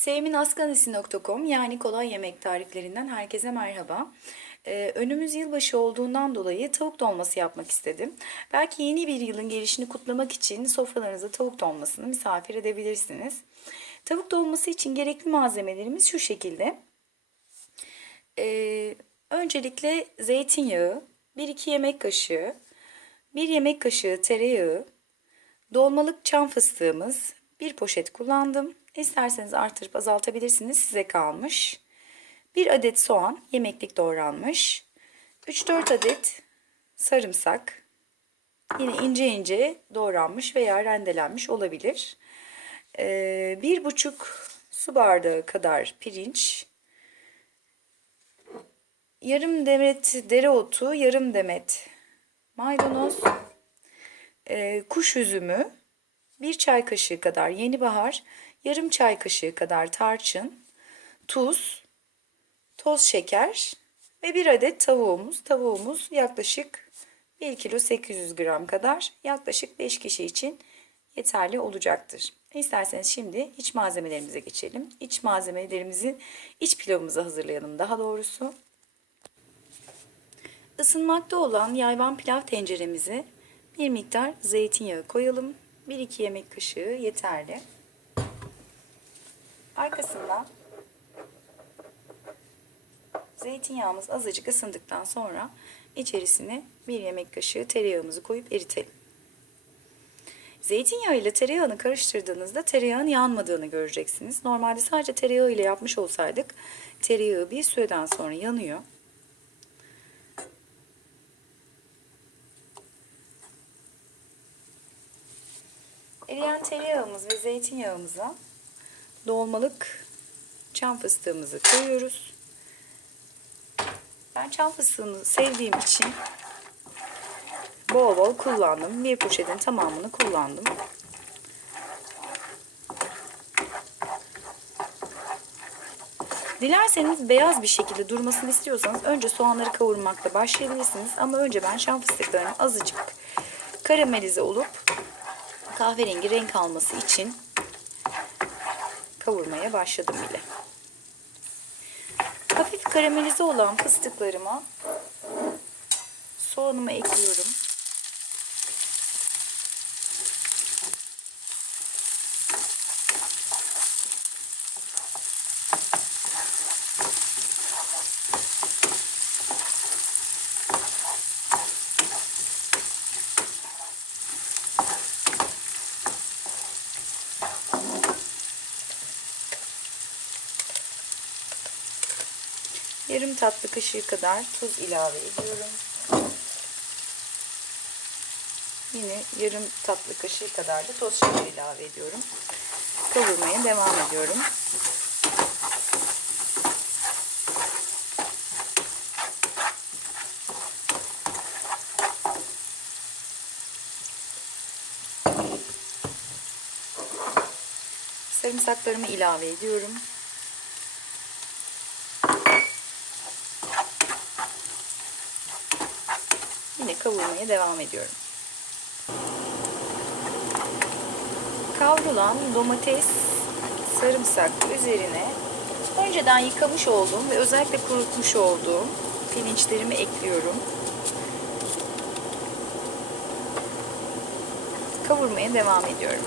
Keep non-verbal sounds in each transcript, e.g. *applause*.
Sevminaskanisi.com yani kolay yemek tariflerinden herkese merhaba. Ee, önümüz yılbaşı olduğundan dolayı tavuk dolması yapmak istedim. Belki yeni bir yılın gelişini kutlamak için sofralarınıza tavuk dolmasını misafir edebilirsiniz. Tavuk dolması için gerekli malzemelerimiz şu şekilde. Ee, öncelikle zeytinyağı, 1-2 yemek kaşığı, 1 yemek kaşığı tereyağı, dolmalık çam fıstığımız, bir poşet kullandım. İsterseniz artırıp azaltabilirsiniz. Size kalmış. Bir adet soğan yemeklik doğranmış. 3-4 adet sarımsak. Yine ince ince doğranmış veya rendelenmiş olabilir. Ee, bir buçuk su bardağı kadar pirinç. Yarım demet dereotu, yarım demet maydanoz, e, kuş üzümü, bir çay kaşığı kadar yeni bahar, yarım çay kaşığı kadar tarçın, tuz, toz şeker ve bir adet tavuğumuz. Tavuğumuz yaklaşık 1 kilo 800 gram kadar yaklaşık 5 kişi için yeterli olacaktır. İsterseniz şimdi iç malzemelerimize geçelim. İç malzemelerimizi iç pilavımızı hazırlayalım daha doğrusu. Isınmakta olan yayvan pilav tenceremize bir miktar zeytinyağı koyalım. 1-2 yemek kaşığı yeterli. Arkasından zeytinyağımız azıcık ısındıktan sonra içerisine 1 yemek kaşığı tereyağımızı koyup eritelim. Zeytinyağı ile tereyağını karıştırdığınızda tereyağın yanmadığını göreceksiniz. Normalde sadece tereyağı ile yapmış olsaydık tereyağı bir süreden sonra yanıyor. Eriyen tereyağımız ve zeytinyağımıza dolmalık çam fıstığımızı koyuyoruz. Ben çam fıstığını sevdiğim için bol bol kullandım. Bir poşetin tamamını kullandım. Dilerseniz beyaz bir şekilde durmasını istiyorsanız önce soğanları kavurmakla başlayabilirsiniz. Ama önce ben şam fıstıklarını azıcık karamelize olup kahverengi renk alması için kavurmaya başladım bile. Hafif karamelize olan fıstıklarıma soğanımı ekliyorum. Yarım tatlı kaşığı kadar tuz ilave ediyorum. Yine yarım tatlı kaşığı kadar da toz şeker ilave ediyorum. Kavurmaya devam ediyorum. Sarımsaklarımı ilave ediyorum. Yine kavurmaya devam ediyorum. Kavrulan domates, sarımsak üzerine önceden yıkamış olduğum ve özellikle kurutmuş olduğum pirinçlerimi ekliyorum. Kavurmaya devam ediyorum.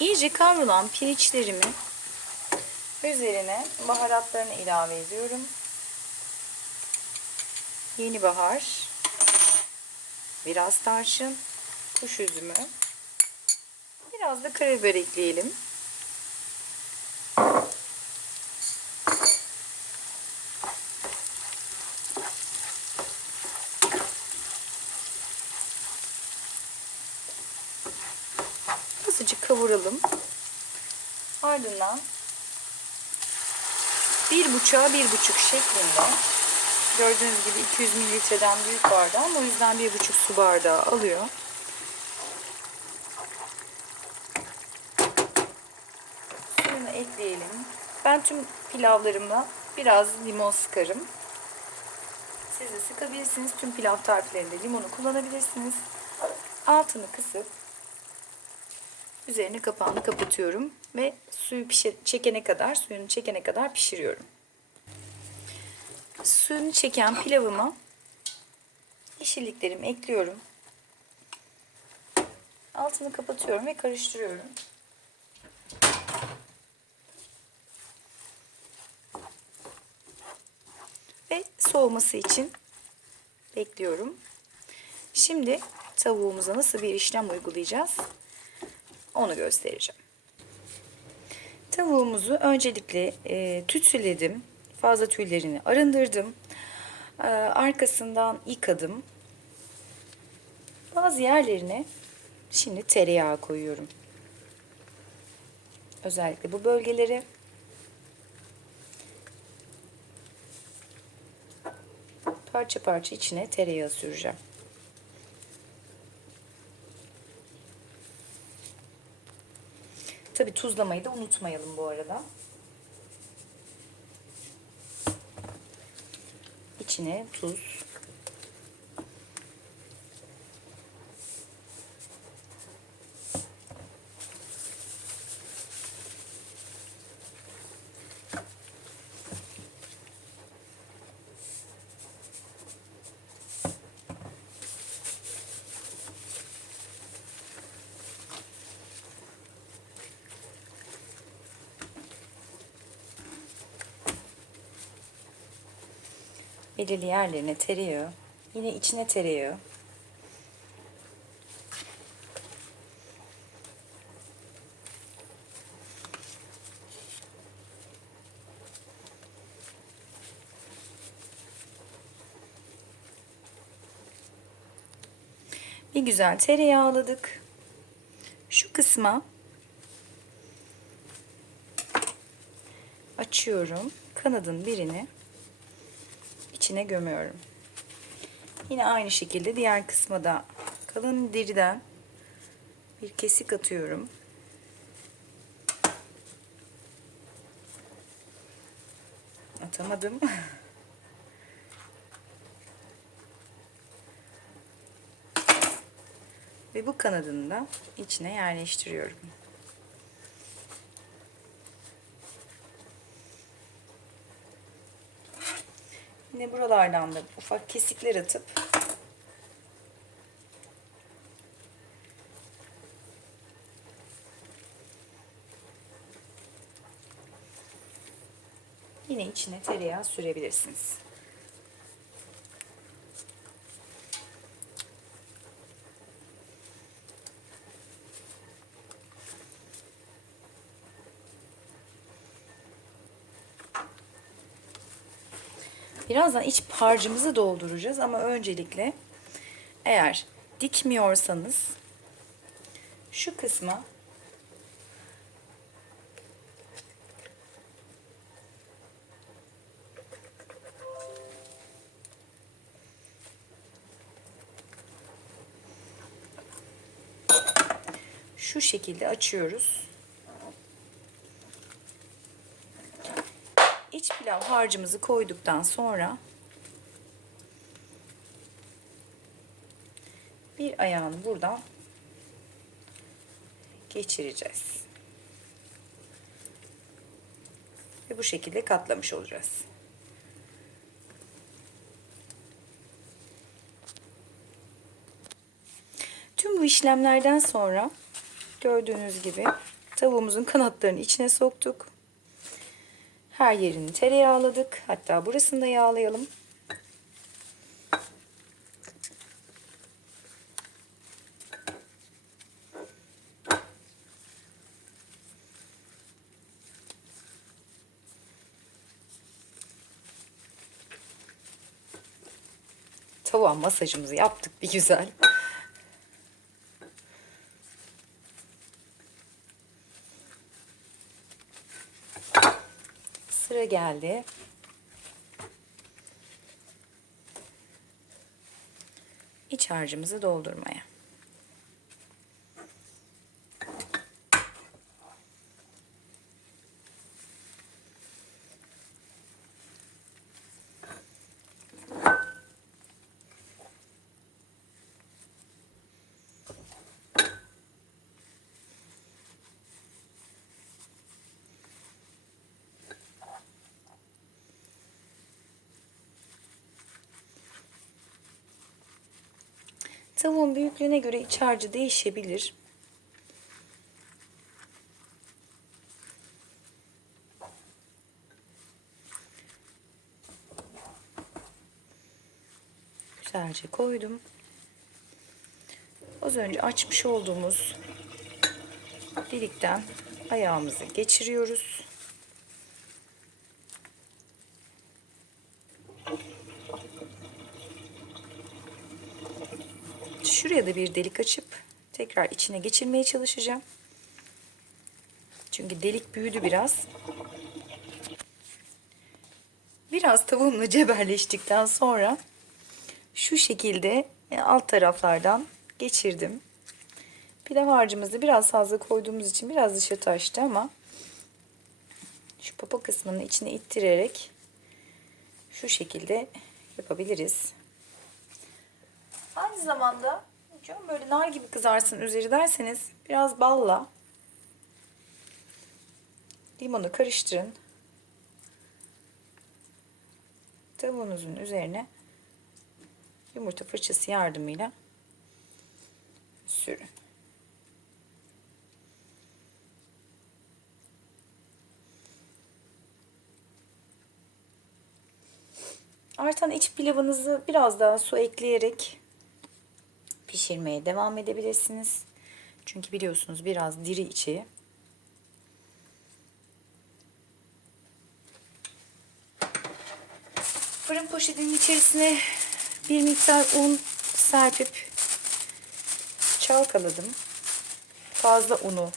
İyice kavrulan pirinçlerimi üzerine baharatlarını ilave ediyorum yeni bahar, biraz tarçın, kuş üzümü, biraz da karabiber ekleyelim. Azıcık kavuralım. Ardından bir buçuğa bir buçuk şeklinde Gördüğünüz gibi 200 mililitreden büyük bardağım. O yüzden bir buçuk su bardağı alıyor. Suyunu ekleyelim. Ben tüm pilavlarımla biraz limon sıkarım. Siz de sıkabilirsiniz. Tüm pilav tariflerinde limonu kullanabilirsiniz. Altını kısıp Üzerini kapağını kapatıyorum ve suyu pişe- çekene kadar, suyunu çekene kadar pişiriyorum. Suyunu çeken pilavıma yeşilliklerimi ekliyorum. Altını kapatıyorum ve karıştırıyorum. Ve soğuması için bekliyorum. Şimdi tavuğumuza nasıl bir işlem uygulayacağız? Onu göstereceğim. Tavuğumuzu öncelikle e, tütsüledim. Fazla tüylerini arındırdım. E, arkasından yıkadım. Bazı yerlerine şimdi tereyağı koyuyorum. Özellikle bu bölgeleri parça parça içine tereyağı süreceğim. Tabi tuzlamayı da unutmayalım bu arada. İçine tuz. Belirli yerlerine tereyağı. Yine içine tereyağı. Bir güzel tereyağladık. Şu kısma açıyorum. Kanadın birini içine gömüyorum. Yine aynı şekilde diğer kısma da kalın deriden bir kesik atıyorum. Atamadım. *laughs* Ve bu kanadını da içine yerleştiriyorum. Yine buralardan da ufak kesikler atıp yine içine tereyağı sürebilirsiniz. Birazdan iç harcımızı dolduracağız ama öncelikle eğer dikmiyorsanız şu kısma şu şekilde açıyoruz. İç pilav harcımızı koyduktan sonra bir ayağını buradan geçireceğiz. Ve bu şekilde katlamış olacağız. Tüm bu işlemlerden sonra gördüğünüz gibi tavuğumuzun kanatlarını içine soktuk. Her yerini tereyağladık. Hatta burasını da yağlayalım. Tavuğa masajımızı yaptık bir güzel. Sıra geldi. İç harcımızı doldurmaya. Tavuğun büyüklüğüne göre iç harcı değişebilir. Güzelce koydum. Az önce açmış olduğumuz delikten ayağımızı geçiriyoruz. Şuraya da bir delik açıp tekrar içine geçirmeye çalışacağım. Çünkü delik büyüdü biraz. Biraz tavuğumla cebelleştikten sonra şu şekilde e, alt taraflardan geçirdim. Pilav harcımızı biraz fazla koyduğumuz için biraz dışa taştı ama şu papa kısmını içine ittirerek şu şekilde yapabiliriz. Aynı zamanda canım böyle nar gibi kızarsın üzeri derseniz biraz balla limonu karıştırın. Tavuğunuzun üzerine yumurta fırçası yardımıyla sürün. Artan iç pilavınızı biraz daha su ekleyerek pişirmeye devam edebilirsiniz. Çünkü biliyorsunuz biraz diri içi. Fırın poşetinin içerisine bir miktar un serpip çalkaladım. Fazla unu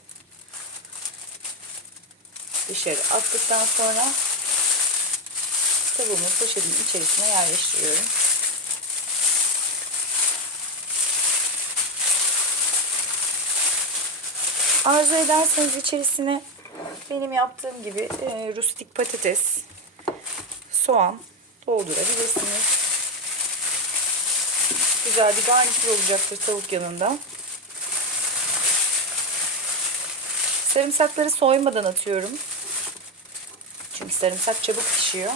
dışarı attıktan sonra tavuğumu poşetin içerisine yerleştiriyorum. Arzu ederseniz içerisine benim yaptığım gibi e, rustik patates, soğan doldurabilirsiniz. Güzel bir garnitür olacaktır tavuk yanında. Sarımsakları soymadan atıyorum. Çünkü sarımsak çabuk pişiyor.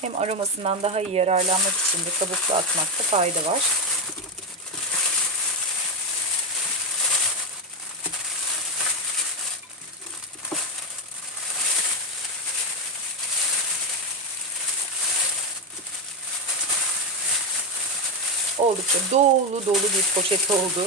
Hem aromasından daha iyi yararlanmak için de kabuklu atmakta fayda var. Dolu dolu bir poşet oldu.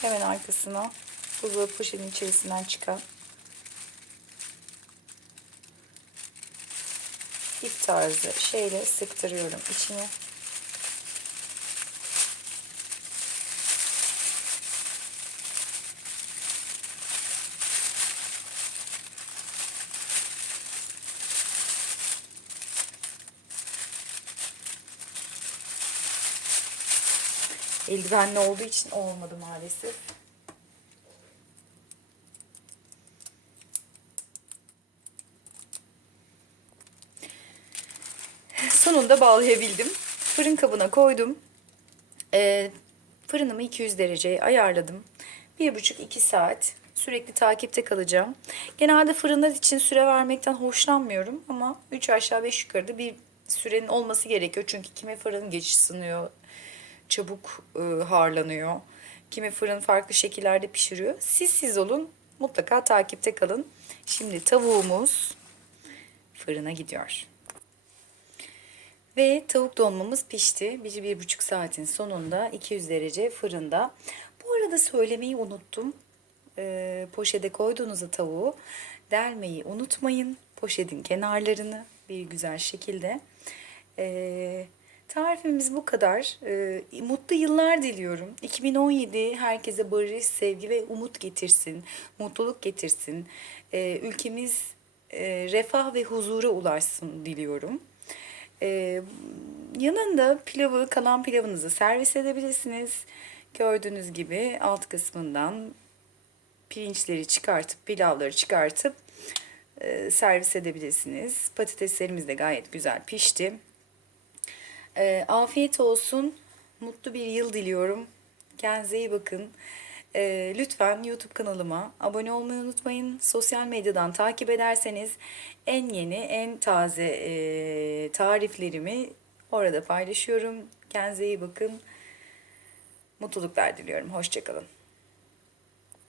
Hemen arkasına buzdolabı poşetin içerisinden çıkan ip tarzı şeyle sıktırıyorum içine. Eldivenli olduğu için olmadı maalesef. Sonunda bağlayabildim. Fırın kabına koydum. Ee, fırınımı 200 dereceye ayarladım. 1,5-2 saat sürekli takipte kalacağım. Genelde fırınlar için süre vermekten hoşlanmıyorum ama 3 aşağı 5 yukarıda bir sürenin olması gerekiyor. Çünkü kimi fırın geç ısınıyor, çabuk e, harlanıyor. Kimi fırın farklı şekillerde pişiriyor. Siz siz olun. Mutlaka takipte kalın. Şimdi tavuğumuz fırına gidiyor. Ve tavuk dolmamız pişti. Bir, bir buçuk saatin sonunda 200 derece fırında. Bu arada söylemeyi unuttum. E, poşete koyduğunuzda tavuğu delmeyi unutmayın. Poşetin kenarlarını bir güzel şekilde. Eee Tarifimiz bu kadar. Ee, mutlu yıllar diliyorum. 2017 herkese barış, sevgi ve umut getirsin. Mutluluk getirsin. Ee, ülkemiz e, refah ve huzura ulaşsın diliyorum. Ee, yanında pilavı, kalan pilavınızı servis edebilirsiniz. Gördüğünüz gibi alt kısmından pirinçleri çıkartıp, pilavları çıkartıp e, servis edebilirsiniz. Patateslerimiz de gayet güzel pişti. E, afiyet olsun. mutlu bir yıl diliyorum. Kendinize iyi bakın. Ee, lütfen YouTube kanalıma abone olmayı unutmayın. Sosyal medyadan takip ederseniz en yeni, en taze e, tariflerimi orada paylaşıyorum. Kendinize iyi bakın. Mutluluklar diliyorum. Hoşçakalın.